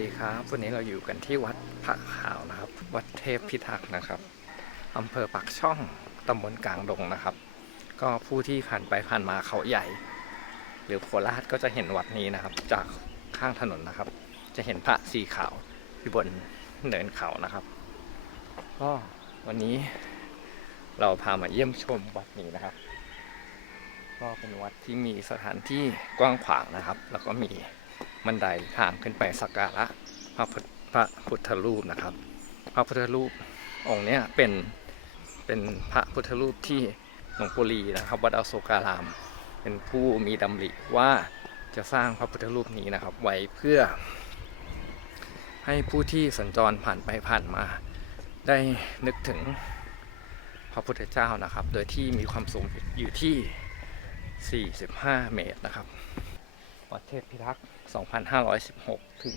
ดีครับ วันนี้เราอยู่กันที่วัดพระขาวนะครับ วัดเทพพิทักษ์นะครับอำเภอปากช่องตำบลกลางดงนะครับ ก็ผู้ที่ผ่านไปผ่านมาเขาใหญ่ หรือโคราชก็จะเห็นวัดนี้นะครับ จากข้างถนนนะครับ จะเห็นพระสีขาวอยู่บนเนินเขานะครับก็วันนี้เราพามาเยี่ยมชมวัดนี้นะครับ ก็เป็นวัดที่มีสถานที่กว้างขวางนะครับ แล้วก็มี บันไดทางขึ้นไปสักการะพระพุทธระพุทธรูปนะครับ พระพุทธรูปองค์นี้เป็นเป็นพระพุทธรูปที่หลวงปู่ลีนะครับวัดอโศการาม เป็นผู้มีดำริว่าจะสร้างพระพุทธรูปนี้นะครับ ไว้เพื่อ ให้ผู้ที่สัญจรผ่านไปผ่านมา ได้นึกถึงพระพุทธเจ้านะครับ โดยที่มีความสูงอยู่ที่ 45 เมตรนะครับ วัดเทพพิทักษ์ 2516 ถึง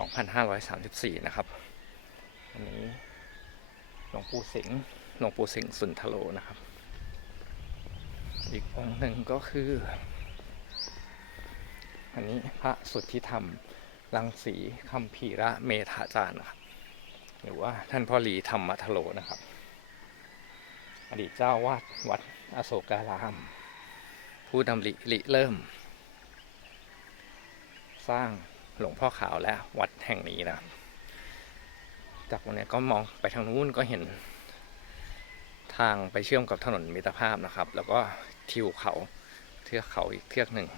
2534 นะครับ อันนี้หลวงปู่สิงห์หลวงปู่สิงห์สุนทโลนะครับ อีกองค์หนึ่งก็คือ อันนี้พระสุทธิธรรมรังสีคัมภีระเมธาจารย์นะครับ หรือว่าท่านพ่อหลีธรรมทโลนะครับ อดีตเจ้าวาดวัดอโศการาม ผู้ดำริริเริ่ม สร้างหลวงพ่อขาวและวัดแห่งนี้นะครับจากตรงนี้ก็มองไปทางนู้นก็เห็น ทางไปเชื่อมกับถนนมิตรภาพนะครับ แล้วก็ทิวเขาเทือกเขาอีกเทือกหนึ่ง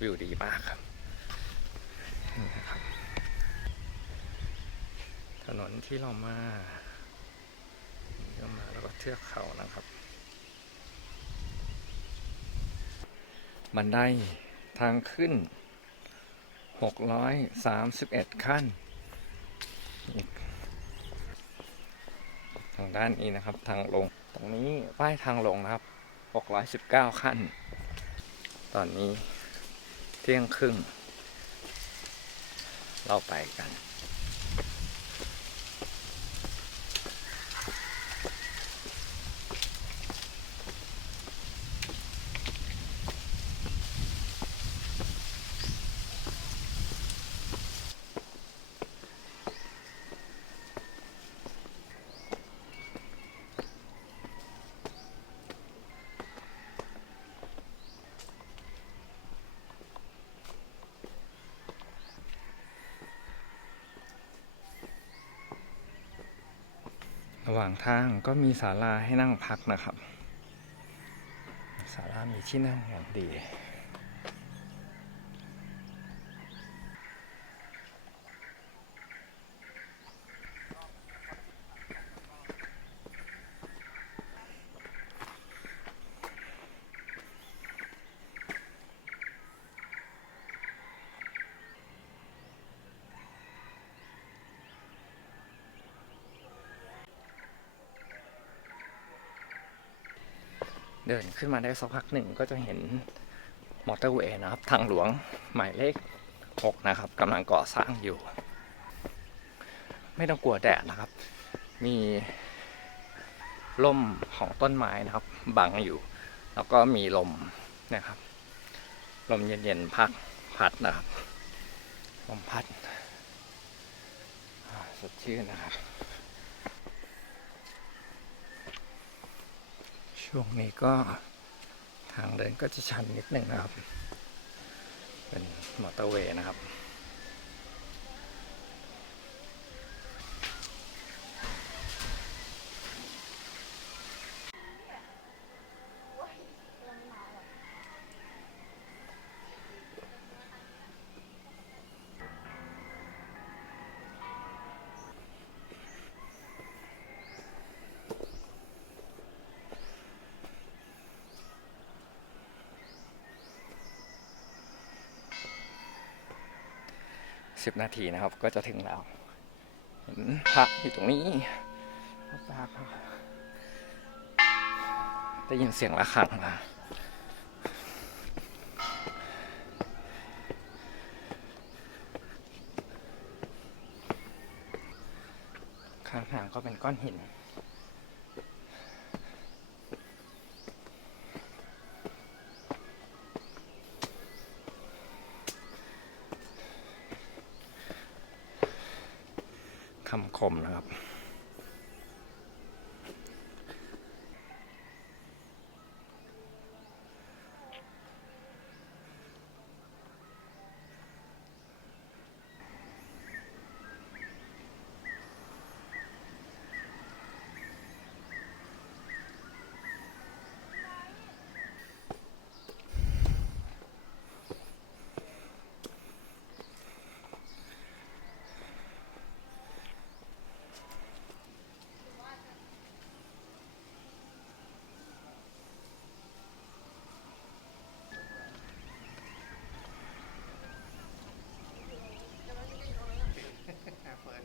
วิวดีมากครับนะครับ ถนนที่เรามาก็มาแล้วก็เทือกเขานะครับบันไดทางขึ้น 631 ขั้น ทางด้านนี้นะครับทางลง ตรงนี้ป้ายทางลงนะครับ 619 ขั้น ตอนนี้เที่ยงครึ่ง เราไปกัน หว่างทางก็มีศาลาให้นั่งพักนะครับศาลามีที่นั่งอย่างดี เดินขึ้นมาได้สักพักหนึ่งก็จะเห็นมอเตอร์เวย์นะครับ ทางหลวงหมายเลข 6 นะครับกำลังก่อสร้างอยู่ ไม่ต้องกลัวแดดนะครับ มีร่มของต้นไม้นะครับ บังอยู่ แล้วก็มีลมนะครับ ลมเย็นๆพักพัดนะครับลมพัดสดชื่นนะครับ ช่วงนี้ก็ทางเดินก็จะชันนิดหนึ่งนะครับ เป็นมอเตอร์เวย์นะครับ สิบนาทีนะครับ ก็จะถึงแล้วเห็นพระอยู่ตรงนี้พระได้ยินเสียงะระฆังมาข้างทางก็เป็นก้อนหิน คำคมนะครับ เฟิร์น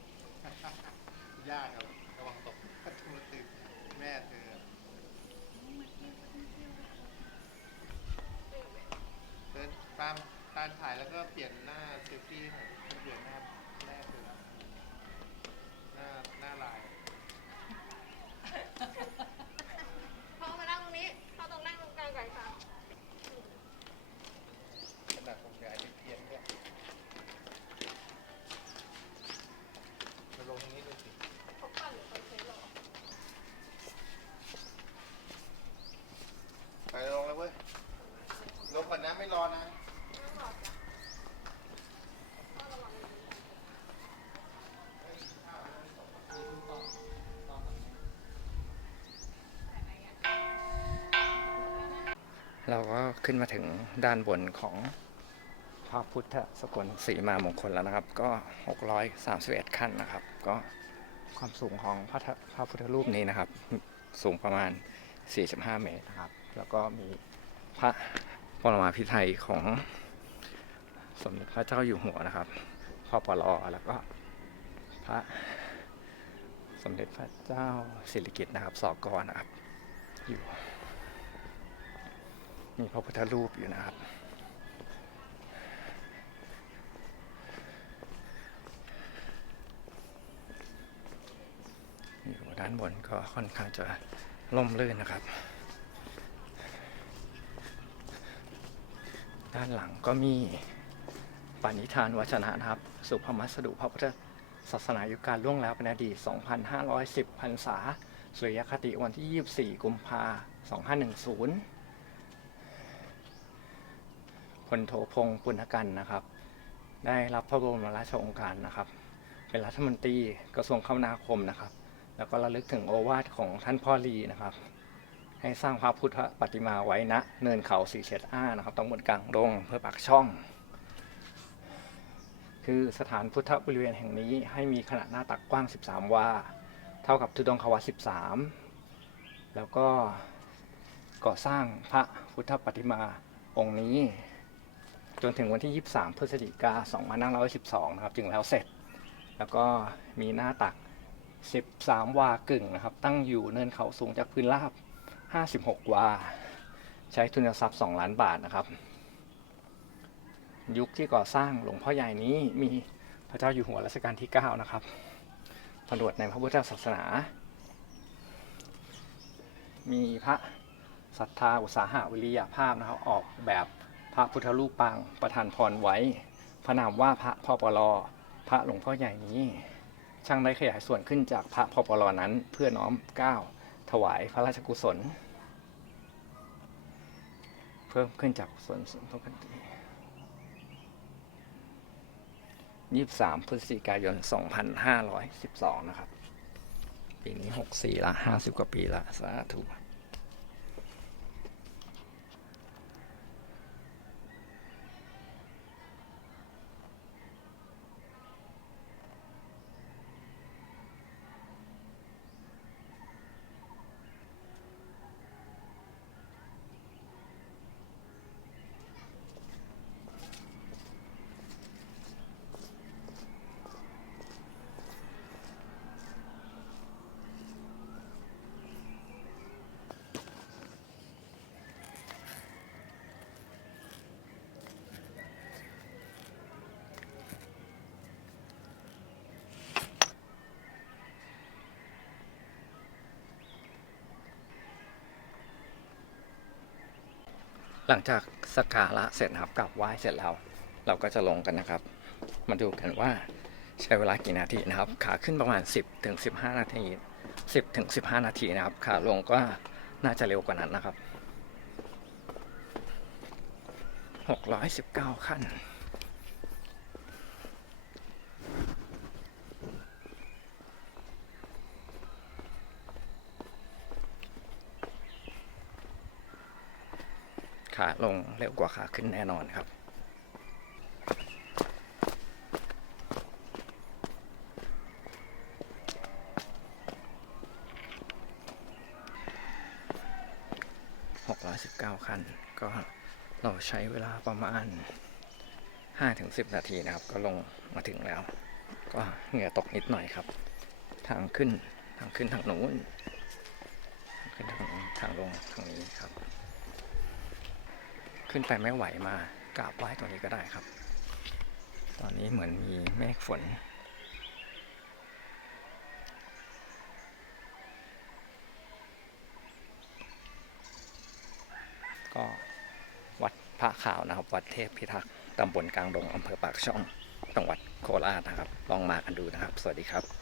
ยากครับระวังตกกระทุนตึกแม่เธอเดินตามการถ่ายแล้วก็เปลี่ยนหน้าเซลฟี่หน่อยเปลี่ยนหน้าแม่เธอนะหน้าหน้าลาย พ่อมานั่งตรงนี้พ่อต้องนั่งตรงกลางก่อนค่ะ ขนาดผมยายยังเพี้ยนด้วยมาลงตรงนี้ดูสิ เขาปั่นหรือเขาใช้หรอ ไปลงแล้วเว้ย ลงก่อนนะไม่รอนะ นั่งรอจ้ะพ่อระวังมือ เราก็ขึ้นมาถึงด้านบนของพระพุทธสกลศรีมามงคลแล้วนะครับ ก็ 631 ขั้นนะครับ ก็ความสูงของพระทะพระพุทธรูปนี้นะครับ สูงประมาณ 45 เมตรนะครับ แล้วก็มีพระปรมาภิไธยของสมเด็จพระเจ้าอยู่หัวนะครับพ่อปลอแล้วก็พระสมเด็จพระเจ้าสิริกิติ์นะครับสอกรนะครับอยู่ มีพระพุทธรูปอยู่นะครับ อยู่ด้านบนก็ค่อนข้างจะล่มลื่นนะครับ ด้านหลังก็มีปณิธานวจนะนะครับ สุภมัสดุพระพุทธศาสนายุคการล่วงแล้วเป็นอดีต 2,510พรรษาสุริยคติวันที่ 24 กุมภา2510 ลโทพงศ์ปุณกันนะครับ ได้รับพระบรมราชโองการนะครับ เป็นรัฐมนตรีกระทรวงคมนาคมนะครับ แล้วก็ระลึกถึงโอวาทของท่านพ่อลีนะครับ ให้สร้างพระพุทธปฏิมาไว้ณเนินเขาสีเฉดอ้านะครับตำบลกลางดงอำเพื่อปากช่อง คือสถานพุทธบริเวณแห่งนี้ให้มีขนาดหน้าตักกว้าง 13 วาเท่ากับทุดงควัต13 แล้วก็ก่อสร้างพระพุทธปฏิมาองค์นี้ จนถึงวันที่ 23 พฤศจิกายน2512 นะครับ จึงแล้วเสร็จ แล้วก็มีหน้าตัก 13 วากึ่งนะครับ ตั้งอยู่เนินเขาสูงจากพื้นราบ 56 วา ใช้ทุนทรัพย์ 2 ล้านบาทนะครับ ยุคที่ก่อสร้างหลวงพ่อใหญ่นี้มีพระเจ้าอยู่หัวรัชกาลที่ 9 นะครับผนวดในพระพุทธศาสนา มีพระศรัทธาอุตสาหะวิริยภาพนะครับ ออกแบบ พระพุทธรูปปางประทานพรไว้ พระนามว่าพระพ่อปลอพระหลวงพ่อใหญ่นี้ ช่างได้ขยายส่วนขึ้นจากพระพ่อปลอนั้นเพื่อน้อมก้าวถวายพระราชกุศล เพิ่มขึ้นจากส่วนสมทบกันที23พฤศจิกายน 2512 นะครับ ปีนี้ 64 ละ 50 กว่าปีละ สาธุ หลังจากสักการะเสร็จนะครับกลับไหว้เสร็จแล้ว เราก็จะลงกันนะครับ มาดูกันว่าใช้เวลากี่นาทีนะครับ ขาขึ้นประมาณ 10ถึง15 นาที 10ถึง15 นาทีนะครับ ขาลงก็น่าจะเร็วกว่านั้นนะครับ 619 ขั้น ลงเร็วกว่าขาขึ้นแน่นอนครับ 619ขั้นก็เราใช้เวลาประมาณ 5-10 นาทีนะครับ ก็ลงมาถึงแล้ว ก็เหงื่อตกนิดหน่อยครับ ทางขึ้นทางขึ้นทางนู้นทางขึ้นทางนู้นทางลงทางนี้ครับ ขึ้นไปไม่ไหวมากราบไหว้ตรงนี้ก็ได้ครับ ตอนนี้เหมือนมีเมฆฝน ก็วัดพระขาวนะครับ วัดเทพพิทักษ์ตำบลกลางดงอำเภอปากช่องจังหวัดโคราชนะครับ ลองมากันดูนะครับ สวัสดีครับ